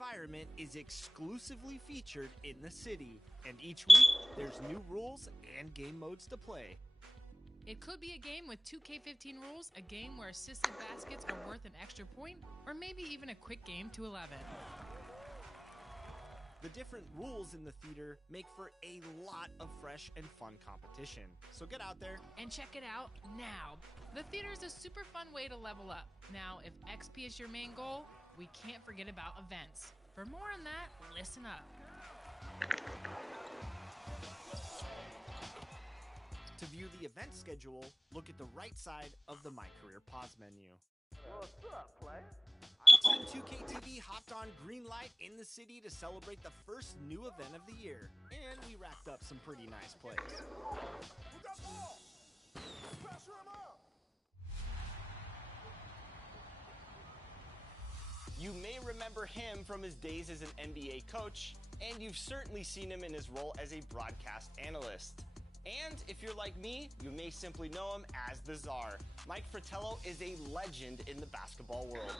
environment is exclusively featured in the city, and each week there's new rules and game modes to play. It could be a game with 2K15 rules, a game where assisted baskets are worth an extra point, or maybe even a quick game to 11. The different rules in the theater make for a lot of fresh and fun competition. So get out there and check it out now. The theater is a super fun way to level up. Now, if XP is your main goal, we can't forget about events. For more on that, listen up. To view the event schedule, look at the right side of the My Career Pause menu. What's up, player? Team 2K TV hopped on green light in the city to celebrate the first new event of the year, and we racked up some pretty nice plays. We got ball! Pressure him up! You may remember him from his days as an NBA coach, and you've certainly seen him in his role as a broadcast analyst. And if you're like me, you may simply know him as the Czar. Mike Fratello is a legend in the basketball world.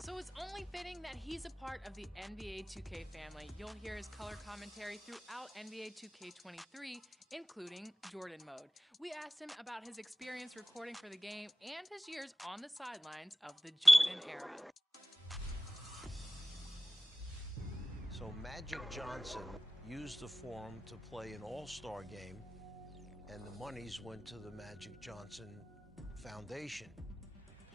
So it's only fitting that he's a part of the NBA 2K family. You'll hear his color commentary throughout NBA 2K23, including Jordan mode. We asked him about his experience recording for the game and his years on the sidelines of the Jordan era. So Magic Johnson used the forum to play an all-star game, and the monies went to the Magic Johnson Foundation.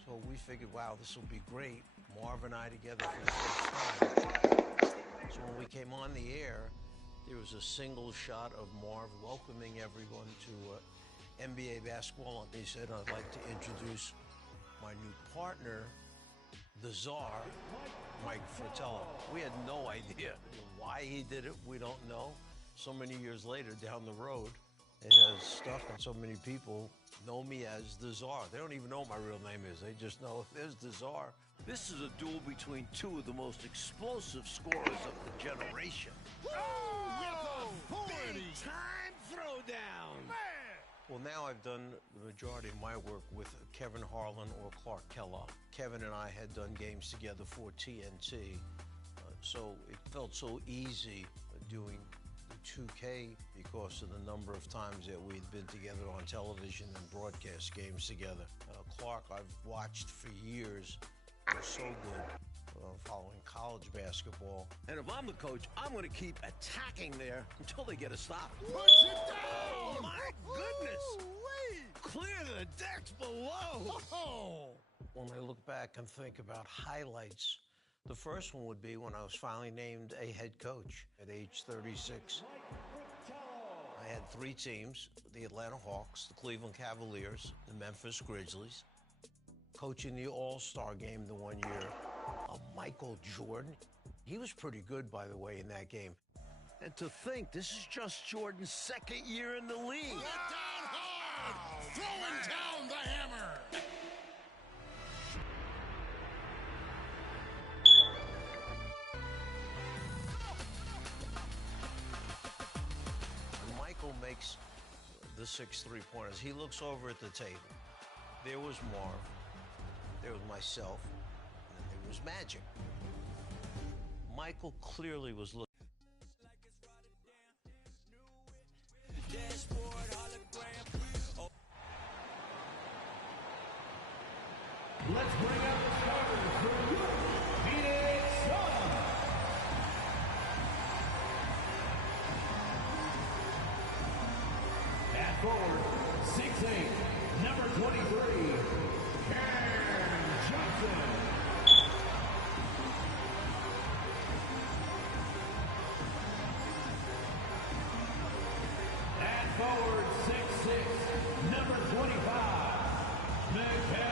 So we figured, wow, this will be great. Marv and I together for the first time. So when we came on the air, there was a single shot of Marv welcoming everyone to NBA basketball. And he said, I'd like to introduce my new partner, the Czar, Mike Fratello. We had no idea why he did it. We don't know. So many years later, down the road, it has stuck, and so many people know me as the Czar. They don't even know what my real name is. They just know there's the Czar. This is a duel between two of the most explosive scorers of the generation. Oh, Big time throwdown! Well, now I've done the majority of my work with Kevin Harlan or Clark Kellogg. Kevin and I had done games together for TNT, so it felt so easy doing the 2K because of the number of times that we'd been together on television and broadcast games together. Clark, I've watched for years. He's so good following college basketball. And if I'm the coach, I'm going to keep attacking there until they get a stop. Push it down! Oh, my goodness! Ooh-wee. Clear the decks below! Oh. When I look back and think about highlights, the first one would be when I was finally named a head coach at age 36. I had three teams, the Atlanta Hawks, the Cleveland Cavaliers, the Memphis Grizzlies. Coaching the All-Star game the one year, Michael Jordan. He was pretty good, by the way, in that game. And to think, this is just Jordan's second year in the league. Let down hard! Throwing down the hammer! And Michael makes the 6 3-pointers. He looks over at the table. There was Marv. There was myself, and then there was Magic. Michael clearly was looking. Let's bring out the starters for your Phoenix Suns. At forward, 6'8", number 23, Johnson. At forward, 6'6", number 25, Luka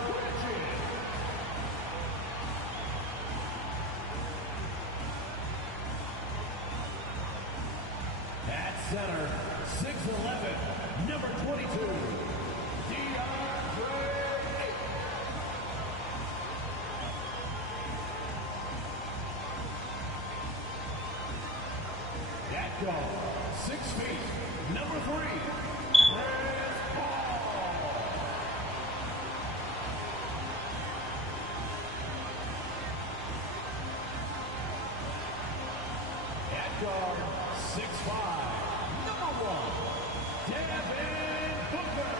Magic. At center, 6'11", number 22, At guard, 6 feet, number 3, Chris Paul. From 6'5", number 1, Devin Booker.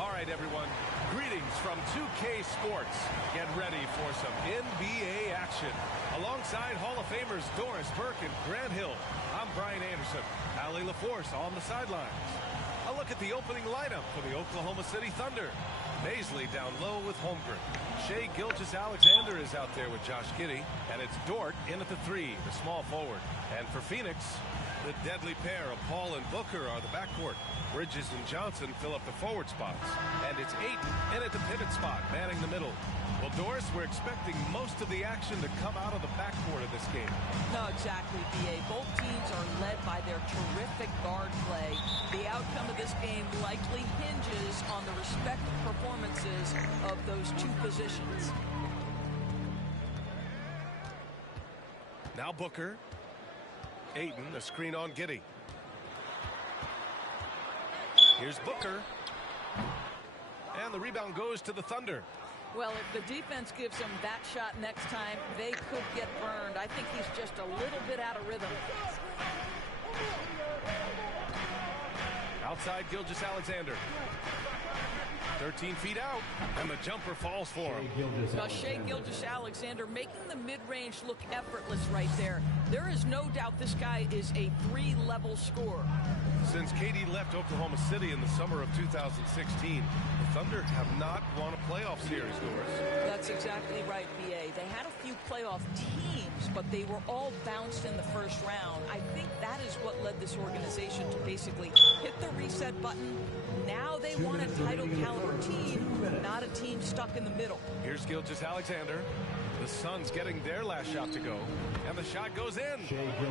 All right, everyone. Greetings from 2K Sports. Get ready for some NBA action. Alongside Hall of Famers Doris Burke and Grant Hill, I'm Brian Anderson. Allie LaForce on the sidelines. A look at the opening lineup for the Oklahoma City Thunder. Baisley down low with Holmgren. Shai Gilgeous-Alexander is out there with Josh Giddey. And it's Dort in at the 3, the small forward. And for Phoenix, the deadly pair of Paul and Booker are the backcourt. Bridges and Johnson fill up the forward spots. And it's Ayton in at the pivot spot, manning the middle. Well, Doris, we're expecting most of the action to come out of the backcourt of this game. No, exactly, B.A. Both teams are led by their terrific guard play. The outcome of this game likely hinges on the respective performances of those two positions. Now Booker. Ayton, a screen on Giddey. Here's Booker. And the rebound goes to the Thunder. Well, if the defense gives him that shot next time, they could get burned. I think he's just a little bit out of rhythm. Outside Gilgeous-Alexander. 13 feet out, and the jumper falls for him. Now, Shai Gilgeous-Alexander making the mid-range look effortless right there. There is no doubt this guy is a 3-level scorer. Since KD left Oklahoma City in the summer of 2016, the Thunder have not won a playoff series, Doris. That's exactly right, B.A. They had a few playoff teams, but they were all bounced in the first round. I think that is what led this organization to basically hit the reset button. Now they want a title-caliber team, not a team stuck in the middle. Here's Gilgeous-Alexander. The Suns getting their last shot to go, and the shot goes in.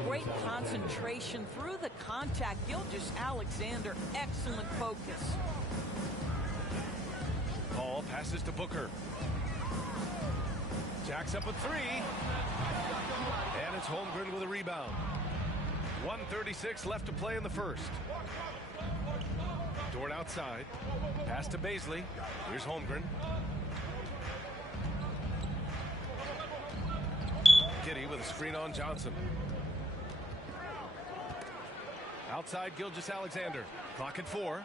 Great concentration through the contact. Gilgeous-Alexander, excellent focus. Paul passes to Booker. Jacks up a 3. And it's Holmgren with a rebound. 1:36 left to play in the first. Dort outside. Pass to Baisley. Here's Holmgren. Giddey with a screen on Johnson. Outside Gilgeous-Alexander. Clock at 4.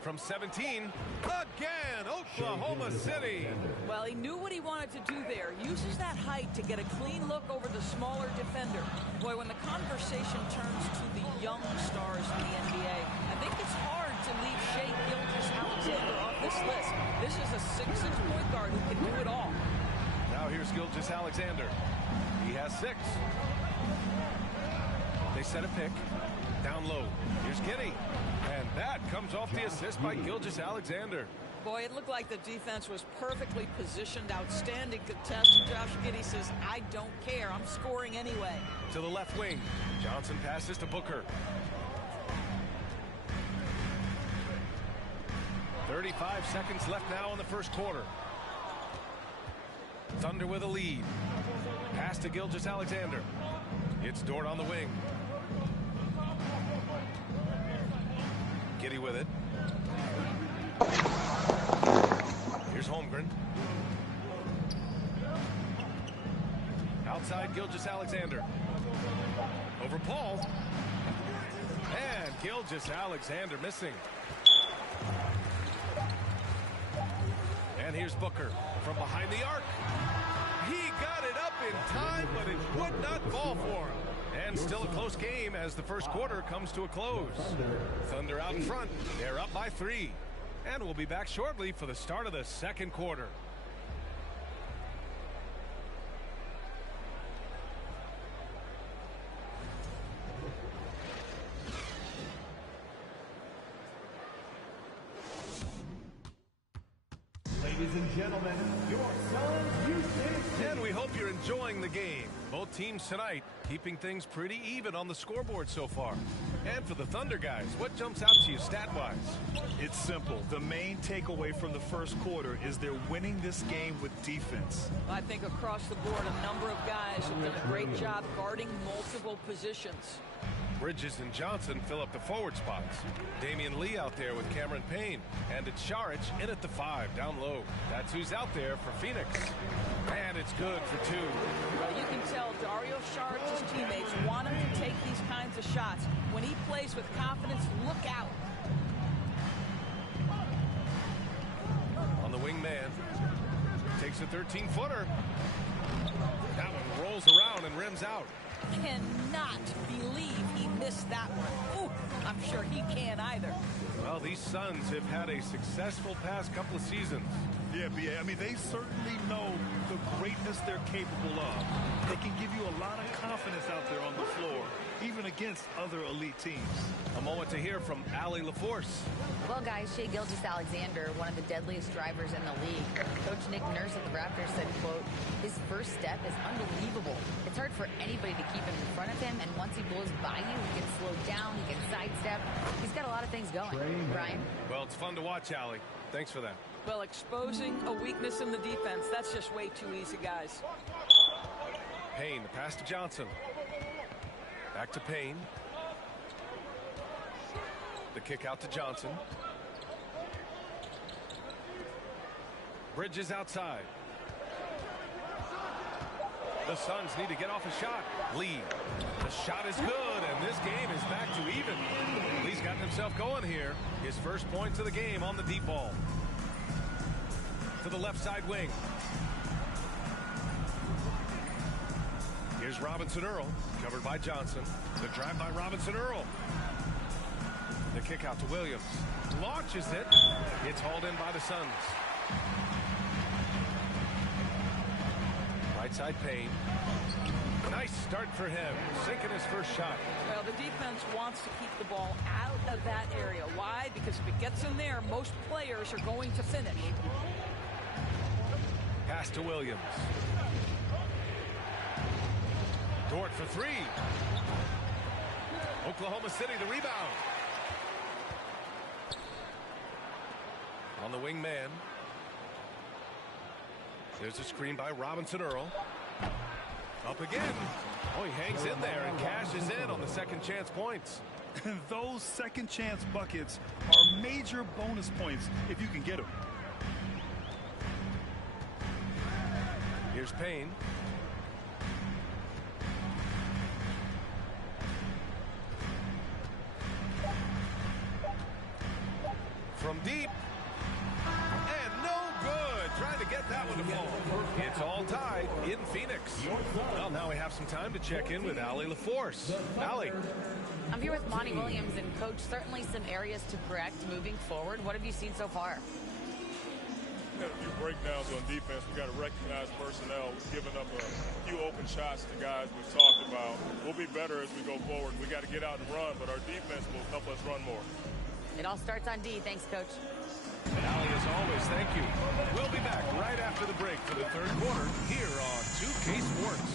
From 17. Again, Oklahoma City. Well, he knew what he wanted to do there. Uses that height to get a clean look over the smaller defender. Boy, when the conversation turns to the young stars in the NBA, I think it's hard to leave Shai Gilgeous-Alexander off this list. This is a 6'6" point guard who can do it all. Now here's Gilgeous-Alexander. He has 6. They set a pick. Down low. Here's Giddey. And that comes off the assist by Gilgeous-Alexander. Boy, it looked like the defense was perfectly positioned. Outstanding contest. Josh Giddey says, I don't care. I'm scoring anyway. To the left wing. Johnson passes to Booker. 35 seconds left now in the first quarter. Thunder with a lead. Pass to Gilgeous-Alexander. It's Dort on the wing. Giddey with it. Here's Holmgren. Outside Gilgeous-Alexander. Over Paul. And Gilgeous-Alexander missing. And here's Booker from behind the arc. He got it up in time, but it would not fall for him. And still a close game as the first quarter comes to a close. Thunder out in front. They're up by 3. And we'll be back shortly for the start of the second quarter. Ladies and gentlemen, your Suns Houston. And we hope you're enjoying the game. Both teams tonight keeping things pretty even on the scoreboard so far. And for the Thunder guys, what jumps out to you stat-wise? It's simple. The main takeaway from the first quarter is they're winning this game with defense. I think across the board, a number of guys have done a great job guarding multiple positions. Bridges and Johnson fill up the forward spots. Damian Lee out there with Cameron Payne. And it's Saric in at the 5, down low. That's who's out there for Phoenix. And it's good for 2. Well, you can tell Dario Saric's teammates want him to take these kinds of shots. When he plays with confidence, look out. On the wing man. Takes a 13-footer. That one rolls around and rims out. Cannot believe he missed that one. Ooh, I'm sure he can't either. Well, these Suns have had a successful past couple of seasons. Yeah, B.A. I mean, they certainly know the greatness they're capable of. They can give you a lot of confidence out there on the floor, even against other elite teams. A moment to hear from Allie LaForce. Well, guys, Shai Gilgeous-Alexander, one of the deadliest drivers in the league. Coach Nick Nurse at the Raptors said, quote, his first step is unbelievable. It's hard for anybody to keep him in front of him, and once he blows by you, he can slow down, he can sidestep. He's got a lot of things going. Brian? Well, it's fun to watch, Allie. Thanks for that. Well, exposing a weakness in the defense, that's just way too easy, guys. Payne, the pass to Johnson. Back to Payne. The kick out to Johnson. Bridges outside. The Suns need to get off a shot. Lee. The shot is good, and this game is back to even. Lee's gotten himself going here. His first points of the game on the deep ball. To the left side wing. Here's Robinson Earl, covered by Johnson. The drive by Robinson Earl. The kick out to Williams. Launches it. It's hauled in by the Suns. Right side Payne. Nice start for him. Sinking his first shot. Well, the defense wants to keep the ball out of that area. Why? Because if it gets in there, most players are going to finish. Pass to Williams. Dort for 3. Oklahoma City the rebound. On the wing man. There's a screen by Robinson Earl. Up again. Oh, he hangs in there and cashes in on the second chance points. Those second chance buckets are major bonus points if you can get them. Here's Payne. From deep. And no good. Trying to get that one to fall. It's all tied in Phoenix. Well, now we have some time to check in with Allie LaForce. Allie. I'm here with Monty Williams, and Coach, certainly some areas to correct moving forward. What have you seen so far? We had a few breakdowns on defense. We got to recognize personnel. We've given up a few open shots to guys we've talked about. We'll be better as we go forward. We got to get out and run, but our defense will help us run more. It all starts on D. Thanks, Coach. And Allie, as always, thank you. We'll be back right after the break for the third quarter here on 2K Sports.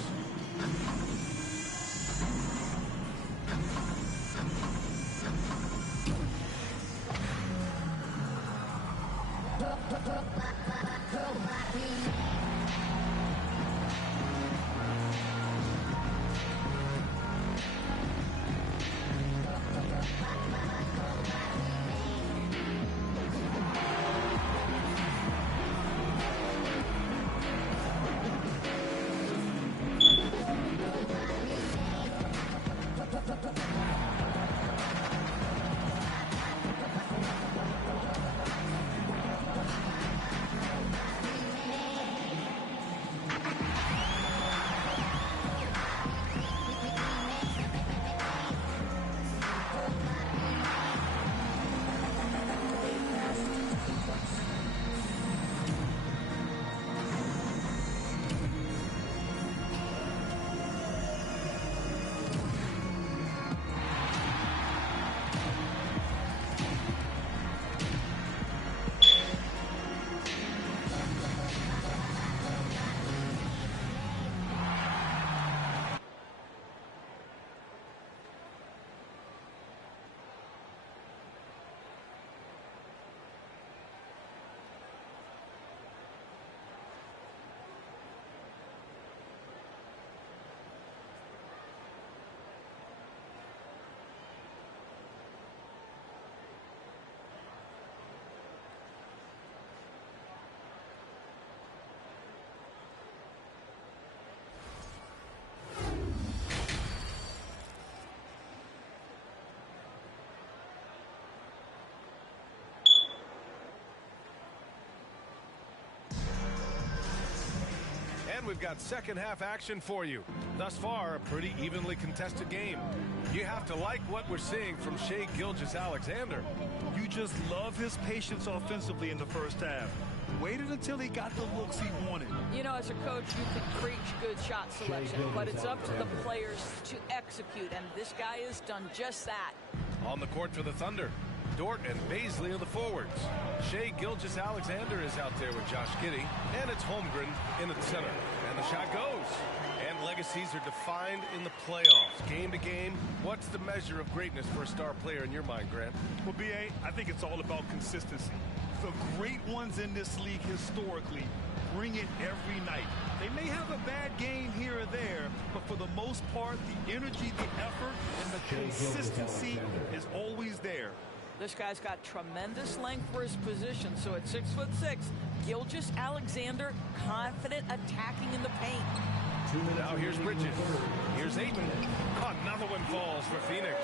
And we've got second half action for you. Thus far, a pretty evenly contested game. You have to like what we're seeing from Shai Gilgeous-Alexander. You just love his patience offensively in the first half. Waited until he got the looks he wanted. You know, as a coach, you can preach good shot selection, but it's up to the players to execute, and this guy has done just that. On the court for the Thunder, Dort and Baisley are the forwards. Shai Gilgeous-Alexander is out there with Josh Giddey, and it's Holmgren in at the center. And the shot goes. And legacies are defined in the playoffs. Game to game, what's the measure of greatness for a star player in your mind, Grant? Well, B.A., I think it's all about consistency. The great ones in this league historically bring it every night. They may have a bad game here or there, but for the most part, the energy, the effort, and the consistency is always there. This guy's got tremendous length for his position, so at 6'6", Gilgeous-Alexander confident attacking in the paint. Now here's Bridges. Here's Ayton. Another one falls for Phoenix.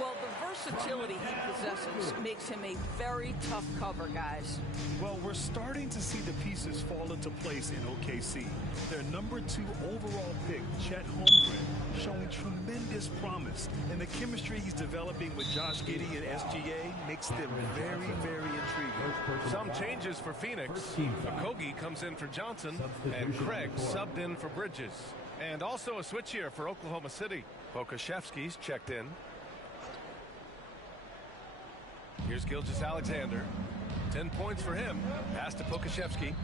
Well, the versatility he possesses makes him a very tough cover, guys. Well, we're starting to see the pieces fall into place in OKC. Their #2 overall pick, Chet Holmgren, showing tremendous promise. And the chemistry he's developing with Josh Giddey and SGA makes them very, very intriguing. Some changes for Phoenix. Okogie comes in for Johnson, and Craig subbed in for Bridges. And also a switch here for Oklahoma City. Pokuševski's checked in. Here's Gilgeous-Alexander. 10 points for him. Pass to Pokuševski.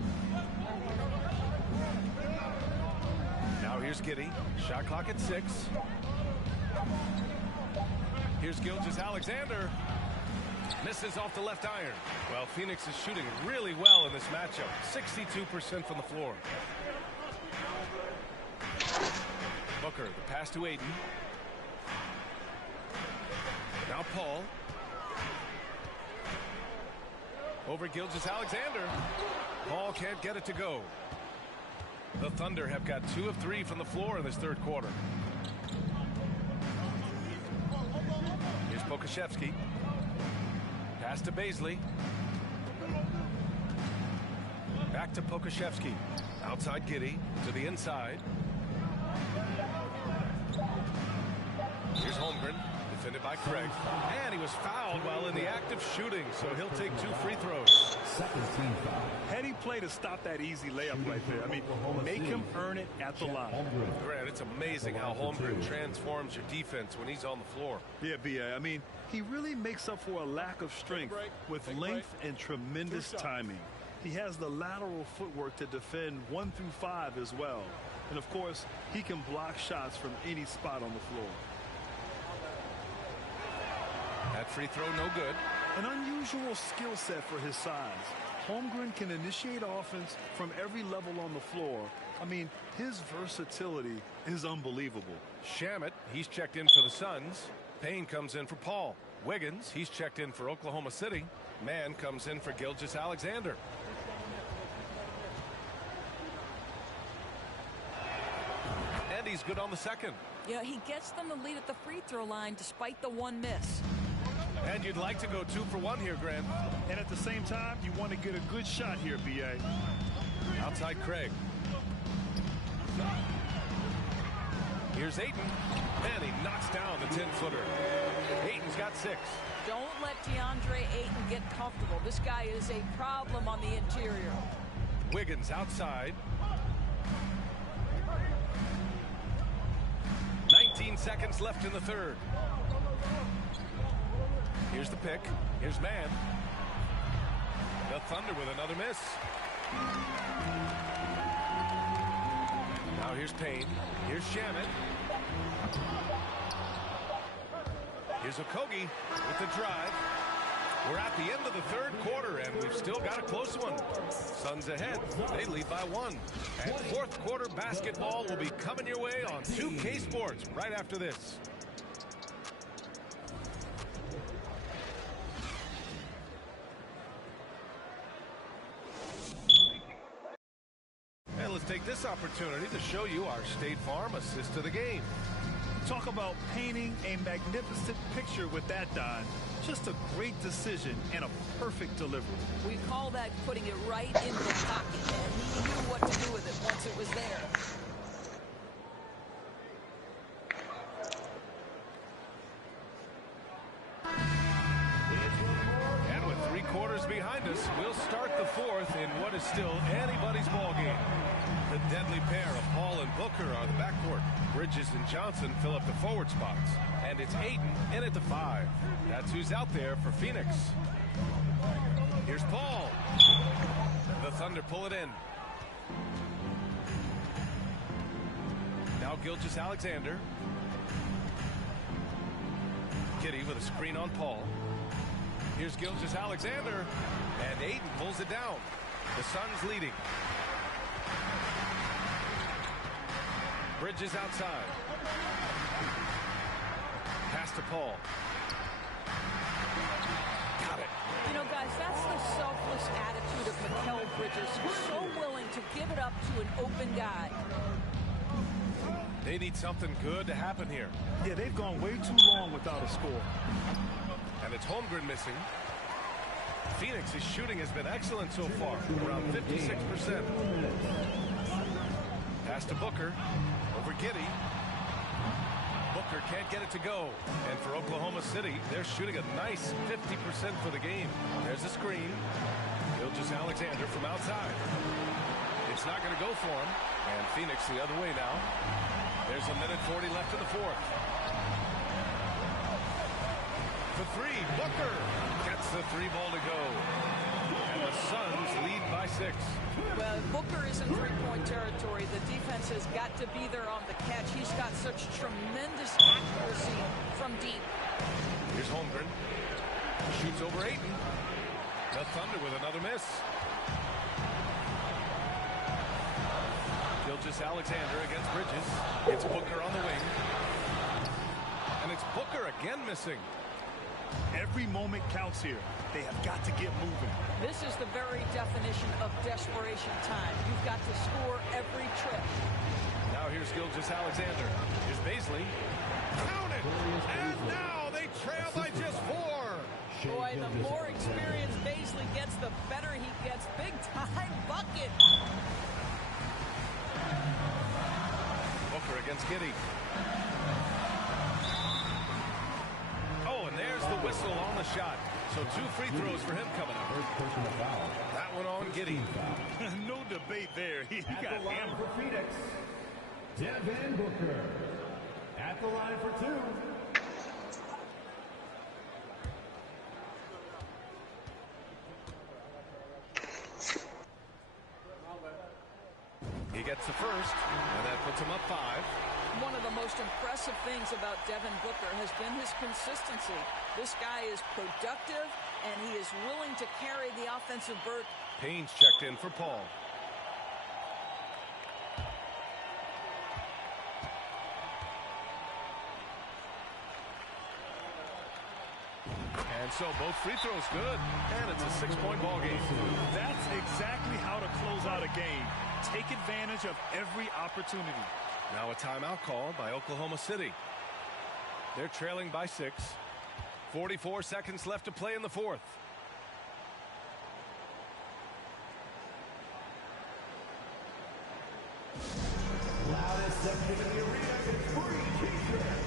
Now here's Giddey. Shot clock at 6. Here's Gilgeous-Alexander. Misses off the left iron. Well, Phoenix is shooting really well in this matchup. 62% from the floor. Booker, the pass to Ayton. Now Paul. Over Gilgeous-Alexander. Paul can't get it to go. The Thunder have got 2 of 3 from the floor in this third quarter. Here's Pokuševski. Pass to Baisley. Back to Pokuševski. Outside Giddey to the inside. Here's Holmgren, defended by Craig. And he was fouled while in the act of shooting, so he'll take 2 free throws. Had he played to stop that easy layup right there, I mean, make him earn it at the line. Grant, it's amazing how Holmgren transforms your defense when he's on the floor. Yeah, B.A., I mean, he really makes up for a lack of strength with length and tremendous timing. He has the lateral footwork to defend 1 through 5 as well. And, of course, he can block shots from any spot on the floor. That free throw no good. An unusual skill set for his size. Holmgren can initiate offense from every level on the floor. I mean, his versatility is unbelievable. Shamet, he's checked in for the Suns. Payne comes in for Paul. Wiggins, he's checked in for Oklahoma City. Mann comes in for Gilgeous-Alexander. And he's good on the second. Yeah, he gets them the lead at the free throw line despite the 1 miss. And you'd like to go 2 for 1 here, Grant. And at the same time, you want to get a good shot here, B.A. Outside Craig. Here's Ayton. And he knocks down the 10-footer. Ayton's got 6. Don't let DeAndre Ayton get comfortable. This guy is a problem on the interior. Wiggins outside. 19 seconds left in the third. Here's the pick. Here's Mann. The Thunder with another miss. Now here's Payne. Here's Shamet. Here's Okogie with the drive. We're at the end of the third quarter, and we've still got a close one. Suns ahead. They lead by 1. And fourth quarter basketball will be coming your way on 2K Sports right after this. And let's take this opportunity to show you our State Farm assist to the game. Talk about painting a magnificent picture with that dive. Just a great decision and a perfect delivery. We call that putting it right in the pocket, and he knew what to do with it once it was there. And with 3 quarters behind us, we'll start the fourth in what is still anybody's ball game. The deadly pair of Paul and Booker are the backcourt. Bridges and Johnson fill up the forward spots. And it's Ayton in at the 5. That's who's out there for Phoenix. Here's Paul. The Thunder pull it in. Now Gilgeous-Alexander. Kitty with a screen on Paul. Here's Gilgeous-Alexander. And Ayton pulls it down. The Suns leading. Bridges outside. Pass to Paul. Got it. You know, guys, that's the selfless attitude of Mikal Bridges. He's so willing to give it up to an open guy. They need something good to happen here. Yeah, they've gone way too long without a score. And it's Holmgren missing. Phoenix's shooting has been excellent so far, around 56%. Pass to Booker. Over Giddey. Booker can't get it to go. And for Oklahoma City, they're shooting a nice 50% for the game. There's a screen. Gilgeous-Alexander from outside. It's not going to go for him. And Phoenix the other way now. There's a minute 40 left in the fourth. For 3, Booker gets the 3-ball to go. And the Suns lead by 6. Well, if Booker is in three-point territory, the defense has got to be there on the catch. He's got such tremendous accuracy from deep. Here's Holmgren. Shoots over Ayton. The Thunder with another miss. Gilgeous-Alexander against Bridges. It's Booker on the wing. And it's Booker again missing. Every moment counts here. They have got to get moving. This is the very definition of desperation time. You've got to score every trip. Now here's Gilgeous-Alexander. Here's Baisley. Count it! And now they trail by just 4. Boy, the more experience Baisley gets, the better he gets. Big time bucket. Booker against Giddey. Oh, and there's the whistle on the shot. So 2 free throws for him coming up. That one on Giddey. No debate there. He got hammered. For Phoenix, Devin Booker. At the line for 2. He gets the first, and that puts him up 5. One of the most impressive things about Devin Booker has been his consistency. This guy is productive, and he is willing to carry the offensive burden. Payne's checked in for Paul. And so both free throws good, and it's a 6-point ball game. That's exactly how to close out a game. Take advantage of every opportunity. Now a timeout called by Oklahoma City. They're trailing by 6. 44 seconds left to play in the fourth. Loudest section in the arena is free t-shirts.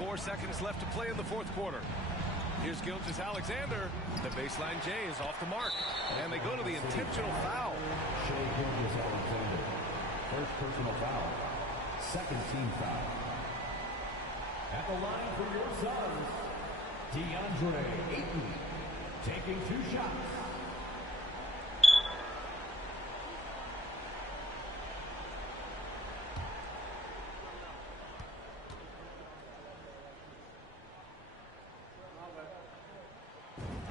4 seconds left to play in the fourth quarter. Here's Gilgeous-Alexander. The baseline J is off the mark. And they go to the intentional foul. Shea Gilgeous-Alexander. First personal foul. Second team foul. At the line for your Suns, DeAndre Ayton, taking 2 shots.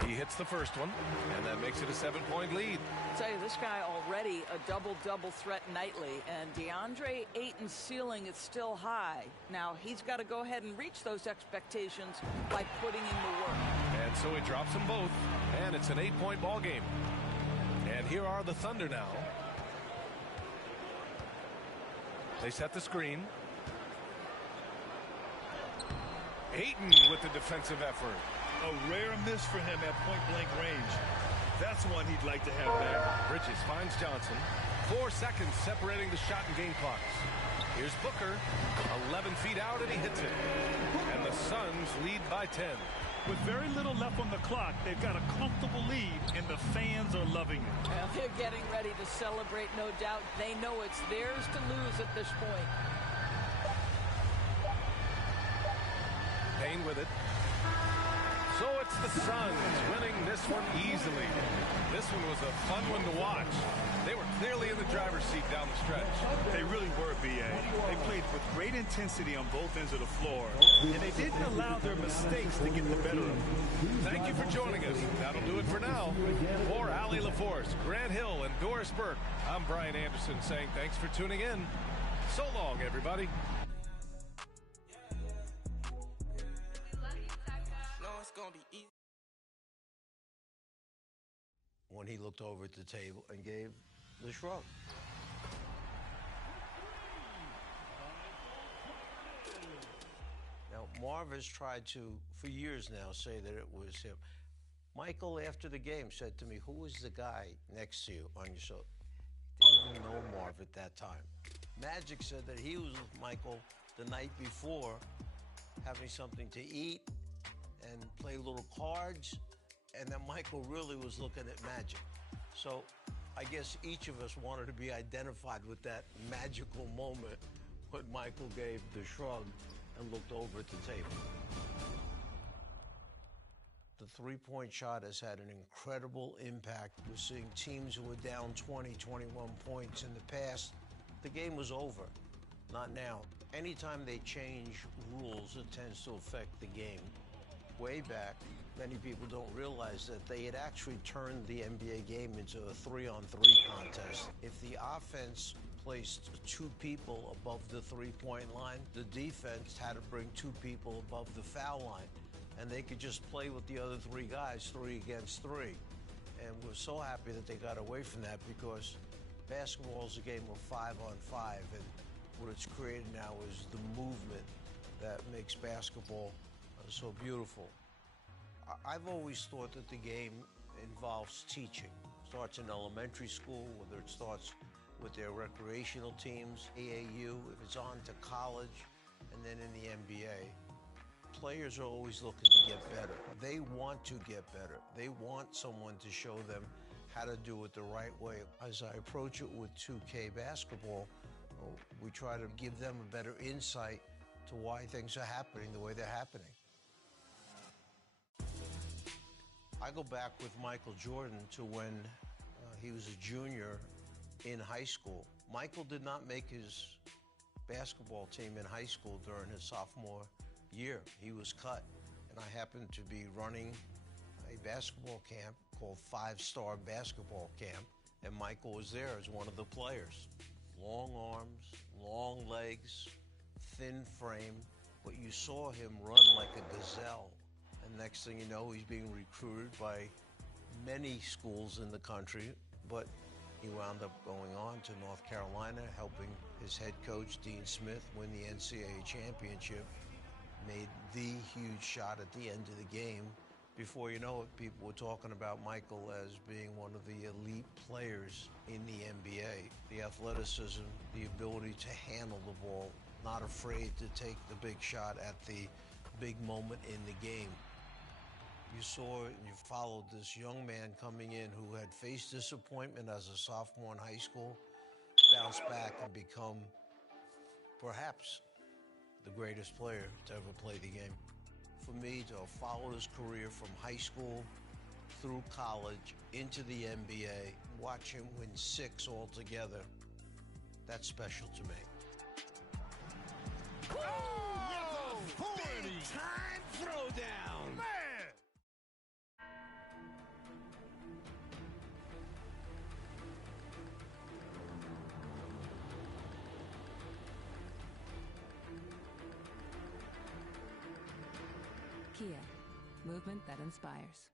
He hits the first one, and that makes it a 7-point lead. I'll tell you, this guy already a double-double threat nightly, and DeAndre Ayton's ceiling is still high. Now, he's got to go ahead and reach those expectations by putting in the work. And so he drops them both, and it's an 8-point ball game. And here are the Thunder now. They set the screen. Ayton with the defensive effort. A rare miss for him at point-blank range. That's one he'd like to have back. Bridges finds Johnson. 4 seconds separating the shot and game clocks. Here's Booker. 11 feet out, and he hits it. And the Suns lead by 10. With very little left on the clock, they've got a comfortable lead, and the fans are loving it. Well, they're getting ready to celebrate, no doubt. They know it's theirs to lose at this point. Payne with it. So it's the Suns winning this one easily. This one was a fun one to watch. They were clearly in the driver's seat down the stretch. They really were, B.A. They played with great intensity on both ends of the floor, and they didn't allow their mistakes to get the better of them. Thank you for joining us. That'll do it for now. For Allie LaForce, Grant Hill, and Doris Burke, I'm Brian Anderson saying thanks for tuning in. So long, everybody. When he looked over at the table and gave the shrug. Now, Marv has tried to, for years now, say that it was him. Michael, after the game, said to me, who was the guy next to you on your show? Didn't even know Marv at that time. Magic said that he was with Michael the night before, having something to eat and play little cards. And then Michael really was looking at Magic. So I guess each of us wanted to be identified with that magical moment when Michael gave the shrug and looked over at the table. The three-point shot has had an incredible impact. We're seeing teams who were down 20, 21 points in the past. The game was over. Not now. Anytime they change rules, it tends to affect the game. Way back, many people don't realize that they had actually turned the NBA game into a 3-on-3 contest. If the offense placed 2 people above the three-point line, the defense had to bring 2 people above the foul line. And they could just play with the other 3 guys, 3 against 3. And we're so happy that they got away from that because basketball is a game of 5-on-5. And what it's created now is the movement that makes basketball so beautiful. I've always thought that the game involves teaching. It starts in elementary school, whether it starts with their recreational teams, AAU, if it's on to college, and then in the NBA. Players are always looking to get better. They want to get better. They want someone to show them how to do it the right way. As I approach it with 2K basketball, we try to give them a better insight to why things are happening the way they're happening. I go back with Michael Jordan to when he was a junior in high school. Michael did not make his basketball team in high school during his sophomore year. He was cut, and I happened to be running a basketball camp called 5-Star Basketball Camp, and Michael was there as one of the players. Long arms, long legs, thin frame, but you saw him run like a gazelle. And next thing you know, he's being recruited by many schools in the country, but he wound up going on to North Carolina, helping his head coach, Dean Smith, win the NCAA championship, made the huge shot at the end of the game. Before you know it, people were talking about Michael as being one of the elite players in the NBA. The athleticism, the ability to handle the ball, not afraid to take the big shot at the big moment in the game. You saw and you followed this young man coming in who had faced disappointment as a sophomore in high school, bounce back and become perhaps the greatest player to ever play the game. For me to follow his career from high school through college into the NBA, watch him win 6 altogether, that's special to me. Oh, big time throwdown. Man. Kia, movement that inspires.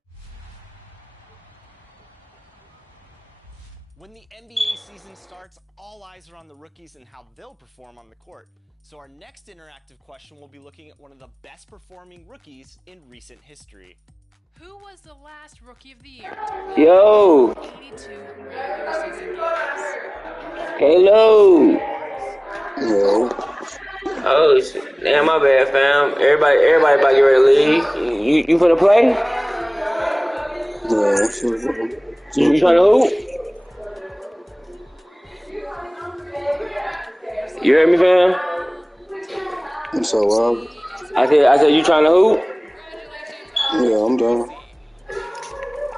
When the NBA season starts, all eyes are on the rookies and how they'll perform on the court. So our next interactive question will be looking at one of the best performing rookies in recent history. Who was the last Rookie of the Year? Yo! 82 regular season games. Hello! Yo. Oh, shit. Damn, my bad, fam. Everybody about to get ready to leave. You finna play? Yeah. You trying to hoop? You heard me, fam? So loud. I said, you trying to hoop? Yeah, I'm done.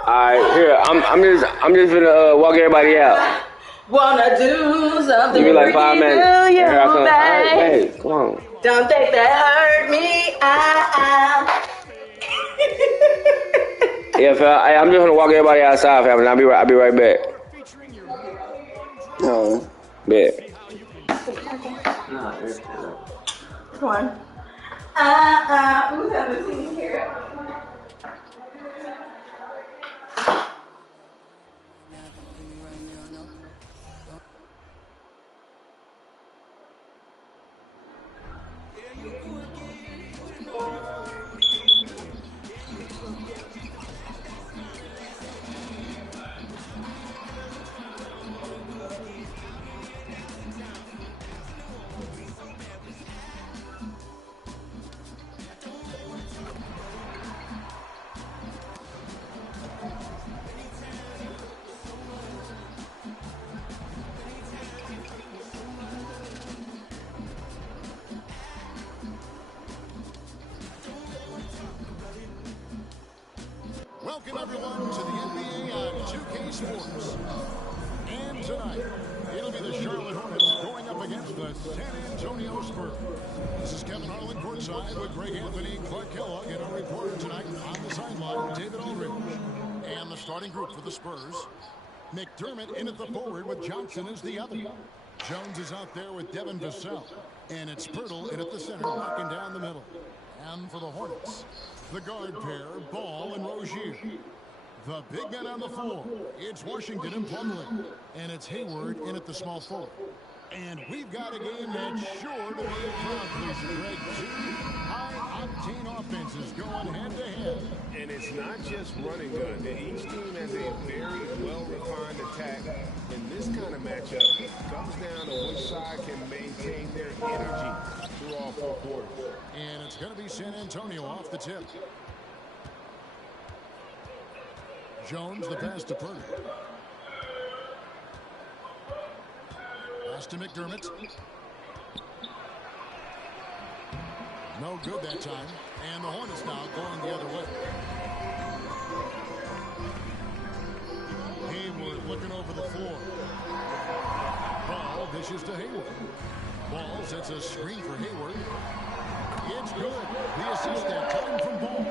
Alright, here, I'm just finna walk everybody out. Wanna do something. Give me like 5 minutes. Here I come. babe. Hey, come on. Don't think that hurt me. Yeah, fam. I'm just gonna walk everybody outside, fam, and I'll be right back. Alright. Bet. Come on. Who's on the team here? Welcome everyone to the NBA on 2K Sports. And tonight, it'll be the Charlotte Hornets going up against the San Antonio Spurs. This is Kevin Harlan courtside with Greg Anthony and Clark Kellogg, and our reporter tonight on the sideline, David Aldridge. And the starting group for the Spurs: McDermott in at the forward with Johnson as the other. Jones is out there with Devin Vassell. And it's Pirtle in at the center, locking down the middle. And for the Hornets, the guard pair, Ball and Rozier. The big men on the floor, it's Washington and Plumlee. And it's Hayward in at the small forward. And we've got a game that's sure to be a crowd pleaser, Greg. Two high-octane offenses going head-to-head. And it's not just running gun. Each team has a very well-refined attack. And this kind of matchup comes down to which side can maintain their energy through all 4 quarters. And it's going to be San Antonio off the tip. Jones, the pass to Purdy. Pass to McDermott. No good that time. And the Hornets now going the other way. Hayward looking over the floor. Ball dishes to Hayward. Ball sets a screen for Hayward. It's good. The assist that time from Ball.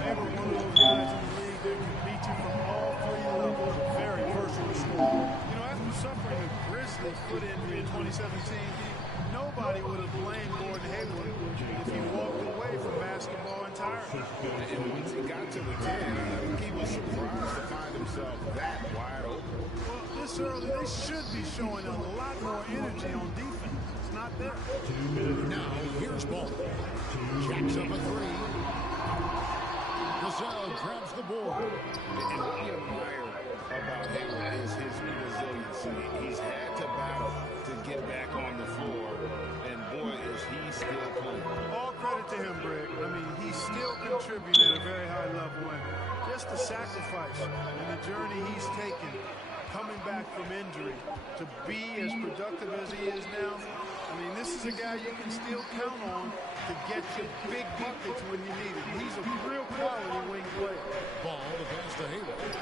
They were one of those guys in the league that can beat you from all 3 levels. A very versatile scorer. You know, after suffering a grisly foot injury in 2017, nobody would have blamed Gordon Hayward if he walked away from basketball entirely. And once he got to the 10, I think he was surprised to find himself that wide open. Well, this early, they should be showing a lot more energy on defense. It's not there. Now, here's Ball. Jacks up a 3. Vassell grabs the board. And what we admire about Hayward is his resiliency. He's had to battle to get back on the floor, and boy, is he still playing. All credit to him, Greg. I mean, sacrifice and the journey he's taken coming back from injury to be as productive as he is now. I mean, this is a guy you can still count on to get you big buckets when you need it. He's a real quality wing player. Ball to pass to Hayward.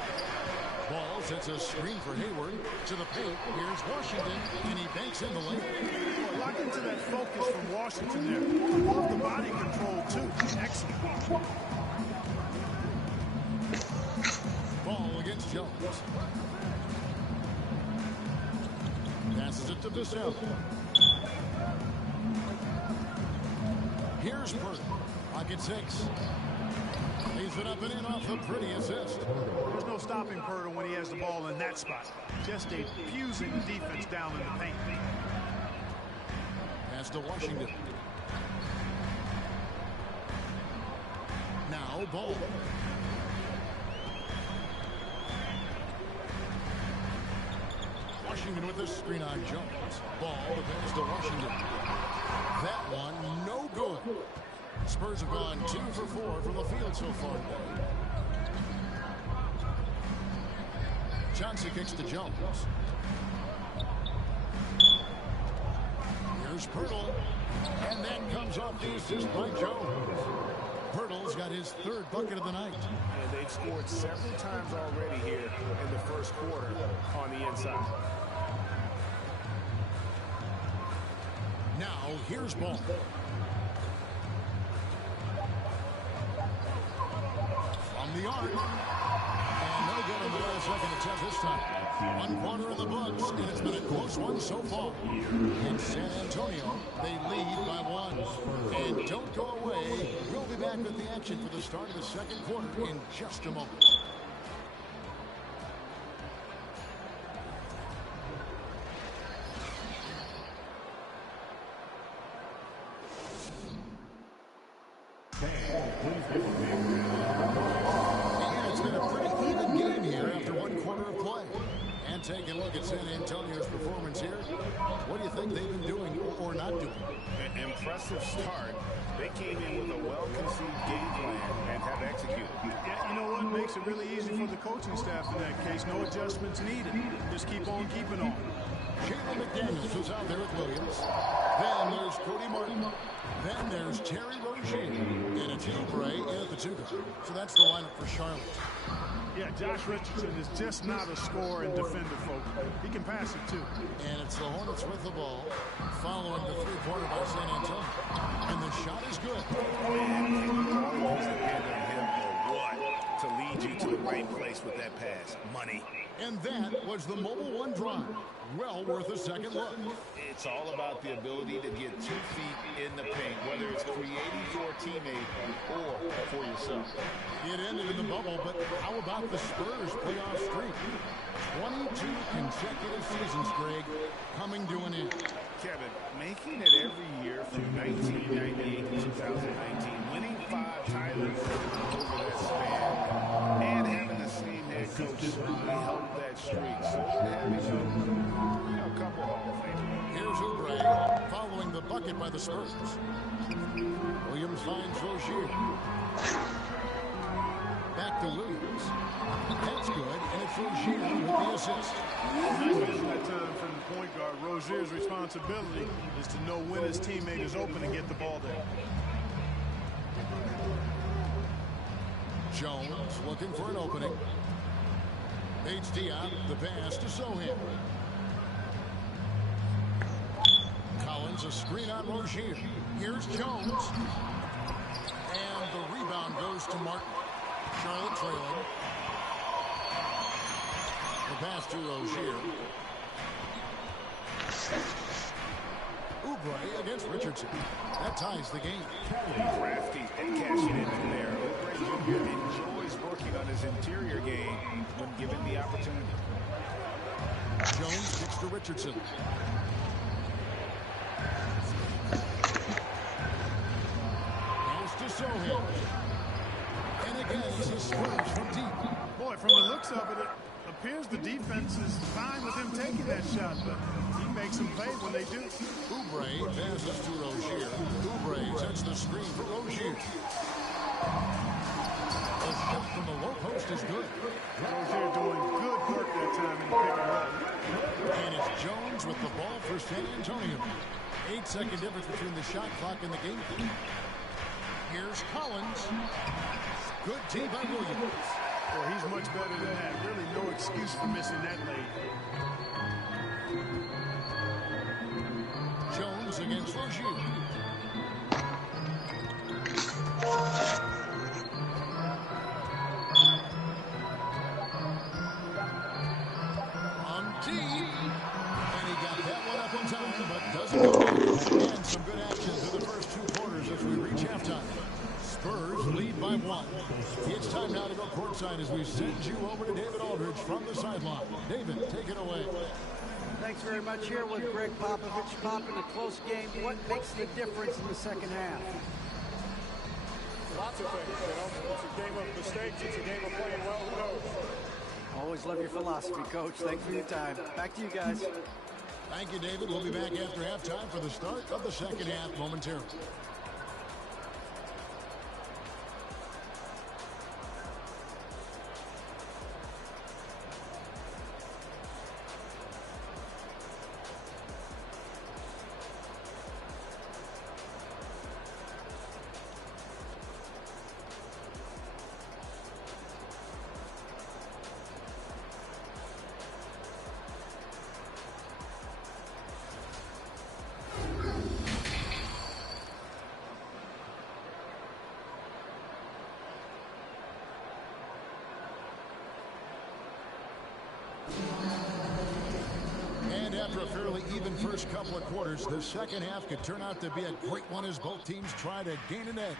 Ball sets a screen for Hayward to the paint. Here's Washington, and he banks in the lane. Well, lock into that focus from Washington there. I love the body control, too. Excellent. Ball against Jones. Passes it to Bissell. Here's Pert. Pocket 6. Leaves it up and in off the pretty assist. There's no stopping Purtle when he has the ball in that spot. Just a fusing defense down in the paint. Pass to Washington. Now Ball. Washington with the screen on Jones. Ball to pass to Washington. That one no good. Spurs have gone 2 for 4 from the field so far today. Johnson kicks to Jones. Here's Pirtle. And that comes off the assist by Jones. Pirtle's got his 3rd bucket of the night. And they've scored several times already here in the first quarter on the inside. Now here's Ball. From the arc. And no good in the second attempt this time. 1 quarter in the books, and it's been a close one so far. In San Antonio, they lead by 1. And don't go away. We'll be back with the action for the start of the second quarter in just a moment. Take a look at San Antonio's performance here. What do you think they've been doing or not doing? An impressive start. They came in with a well-conceived game plan and have executed. Yeah, you know what makes it really easy for the coaching staff in that case? No adjustments needed. Just keep on keeping on. Jalen McDaniels was out there with Williams. Then there's Cody Martin. Then there's Terry Rozier. And it's Oubre in at the 2 guard. So that's the lineup for Charlotte. Yeah, Josh Richardson is just not a scorer and defender, folks. He can pass it, too. And it's the Hornets with the ball, following the 3-pointer by San Antonio. And the shot is good. Man, can you always depend on him or what to lead you to the right place with that pass? Money. And that was the Mobile One drive. Well worth a second look. It's all about the ability to get 2 feet in the paint, whether it's creating for a teammate or for yourself. It ended in the bubble, but how about the Spurs playoff streak? 22 consecutive seasons, Greg, coming to an end. Kevin, making it every year from 1998 to 2019, winning 5 titles over that span, and having the same head coach really helped that streak. So having a couple Hall of Famers. Here's Oubre following the bucket by the Spurs. Williams finds Rozier. Back to Williams. That's good, and it's Rozier with the assist. Nice vision that time from the point guard. Rozier's responsibility is to know when his teammate is open and get the ball there. Jones looking for an opening. Bates Diop, the pass to Sohan. Collins, a screen on Rozier. Here's Jones. And the rebound goes to Martin. Charlotte trailing. The pass to Rozier. Oubre against Richardson. That ties the game. Crafty and cashing in from there. Oubre Jr. enjoys working on his interior game when given the opportunity. Jones kicks to Richardson. Pass to Sohan. And again, it's the Spurs from deep. Boy, from the looks of it, it appears the defense is fine with him taking that shot, but he makes them pay when they do. Oubre passes to Rozier. Oubre sets the screen for Rozier. The shot from the low post is good. Rozier doing good work that time in the pick and roll. And it's Jones with the ball for San Antonio. 8-second difference between the shot clock and the game. Here's Collins. Good team by Williams. Well, he's much better than that. Really no excuse for missing that late. Jones against Rozier. On deep. And he got that one up in time, but doesn't. And some good action through the first 2 quarters as we reach halftime. Spurs lead by 1. It's time now to go courtside as we send you over to David Aldridge from the sideline. David, take it away. Thanks very much. Here with Greg Popovich. Pop, in a close game, what makes the difference in the second half? Lots of things. It's a game of mistakes. It's a game of playing well. Who knows? Always love your philosophy, Coach. Thanks for your time. Back to you guys. Thank you, David. We'll be back after halftime for the start of the second half momentarily. And after a fairly even first couple of quarters, the second half could turn out to be a great one as both teams try to gain an edge.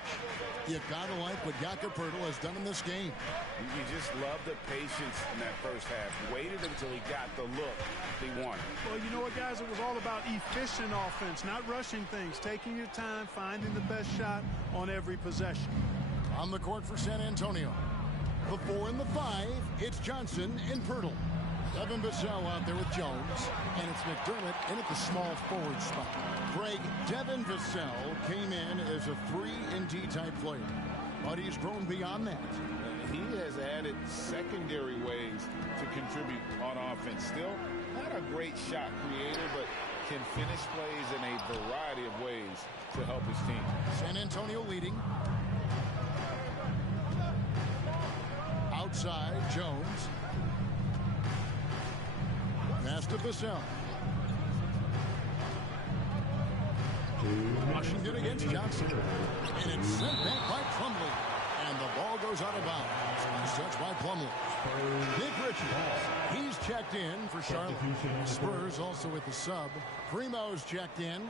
You gotta like what Jakob Poeltl has done in this game. You just love the patience in that first half. Waited until he got the look he wanted. Well, you know what, guys? It was all about efficient offense, not rushing things, taking your time, finding the best shot on every possession. On the court for San Antonio. The 4 and the 5, it's Johnson and Poeltl. Devin Vassell out there with Jones, and it's McDermott in at the small forward spot. Craig, Devin Vassell came in as a 3-and-D type player, but he's grown beyond that. He has added secondary ways to contribute on offense. Still not a great shot creator, but can finish plays in a variety of ways to help his team. San Antonio leading. Outside, Jones. Pass to Vassell. Washington against Johnson. And it's sent back by Plumlee. And the ball goes out of bounds. Nice touch by Plumlee. Nick Richards. He's checked in for Charlotte. Spurs also with the sub. Primo's checked in.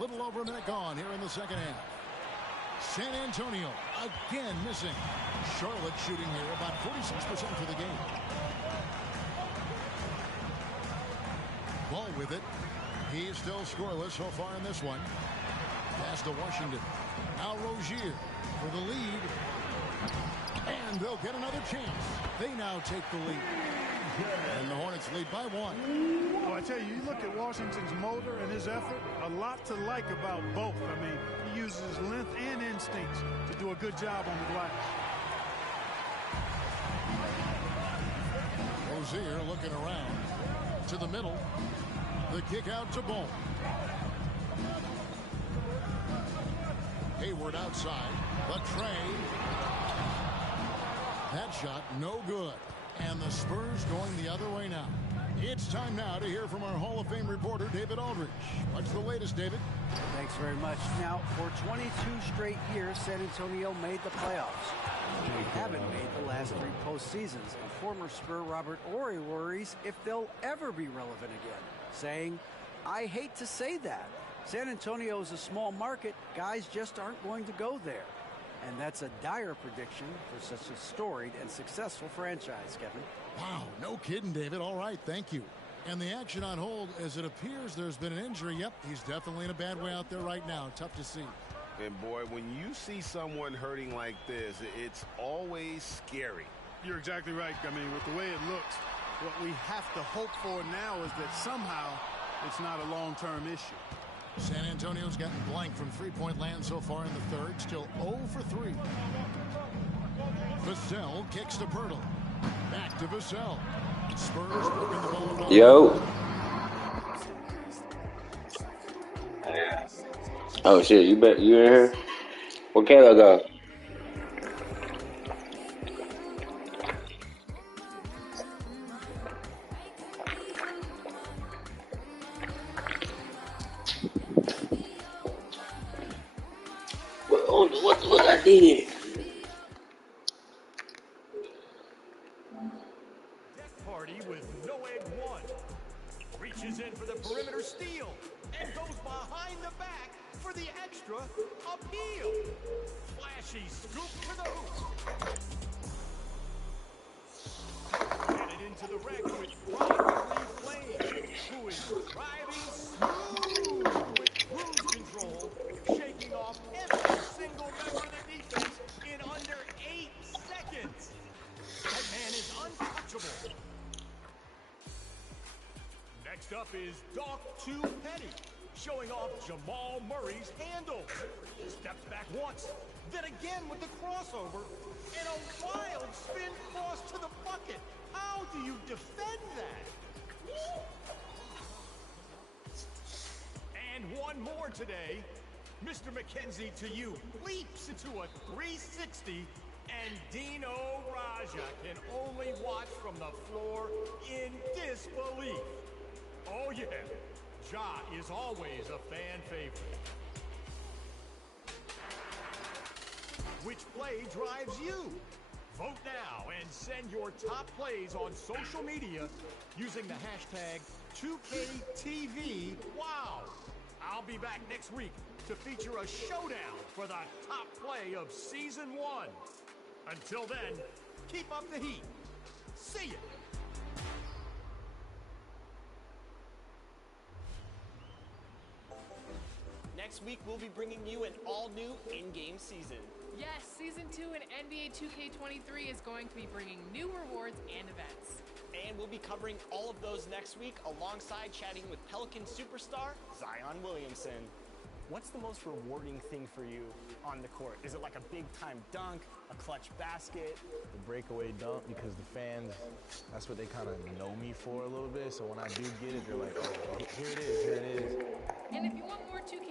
Little over a minute gone here in the second half. San Antonio again missing. Charlotte shooting here about 46% for the game. Ball with it. He's still scoreless so far in this one. Pass to Washington. Now Rozier for the lead. And they'll get another chance. They now take the lead. And the Hornets lead by 1. Well, I tell you, you look at Washington's motor and his effort, a lot to like about both. I mean, he uses his length and instincts to do a good job on the glass. Rozier looking around to the middle. The kick out to Ball. Hayward outside, but Trey. That shot no good. And the Spurs going the other way now. It's time now to hear from our Hall of Fame reporter, David Aldridge. What's the latest, David? Thanks very much. Now, for 22 straight years, San Antonio made the playoffs. They haven't made the last 3 postseasons. And former Spur Robert Horry worries if they'll ever be relevant again, saying, I hate to say that. San Antonio is a small market. Guys just aren't going to go there. And that's a dire prediction for such a storied and successful franchise, Kevin. Wow, no kidding, David. All right, thank you. And the action on hold, as it appears there's been an injury. Yep, he's definitely in a bad way out there right now. Tough to see. And boy, when you see someone hurting like this, it's always scary. You're exactly right. I mean, with the way it looks, what we have to hope for now is that somehow it's not a long-term issue. San Antonio's gotten blank from three-point land so far in the third. Still 0 for 3. Vassell kicks to Pirtle. Back to Vassell. Spurs working the ball. Yo. Oh shit, you in here? Where Kayla go? What I did? Death party with no egg one. Reaches in for the perimeter steal and goes behind the back for the extra appeal. Flashy scoop for the hoop. Headed into the rack with Brian Flame, who is driving smooth with cruise control, shaking off every single member of the defense in under 8 seconds. That man is untouchable. Next up is Doc 2 Petty, showing off Jamal Murray's handle. Steps back once, then again with the crossover, and a wild spin cross to the bucket. How do you defend that? And one more today. Mr. McKenzie to you leaps into a 360, and Dino Raja can only watch from the floor in disbelief. Oh yeah, Ja is always a fan favorite. Which play drives you? Vote now and send your top plays on social media using the hashtag 2KTV. Wow! I'll be back next week to feature a showdown for the top play of Season 1. Until then, keep up the heat. See ya! Next week, we'll be bringing you an all-new in-game season. Yes, Season 2 in NBA 2K23 is going to be bringing new rewards and events. And we'll be covering all of those next week alongside chatting with Pelican superstar Zion Williamson. What's the most rewarding thing for you on the court? Is it like a big-time dunk, a clutch basket? The breakaway dunk, because the fans, that's what they kind of know me for a little bit. So when I do get it, they're like, oh, here it is, here it is. And if you want more 2K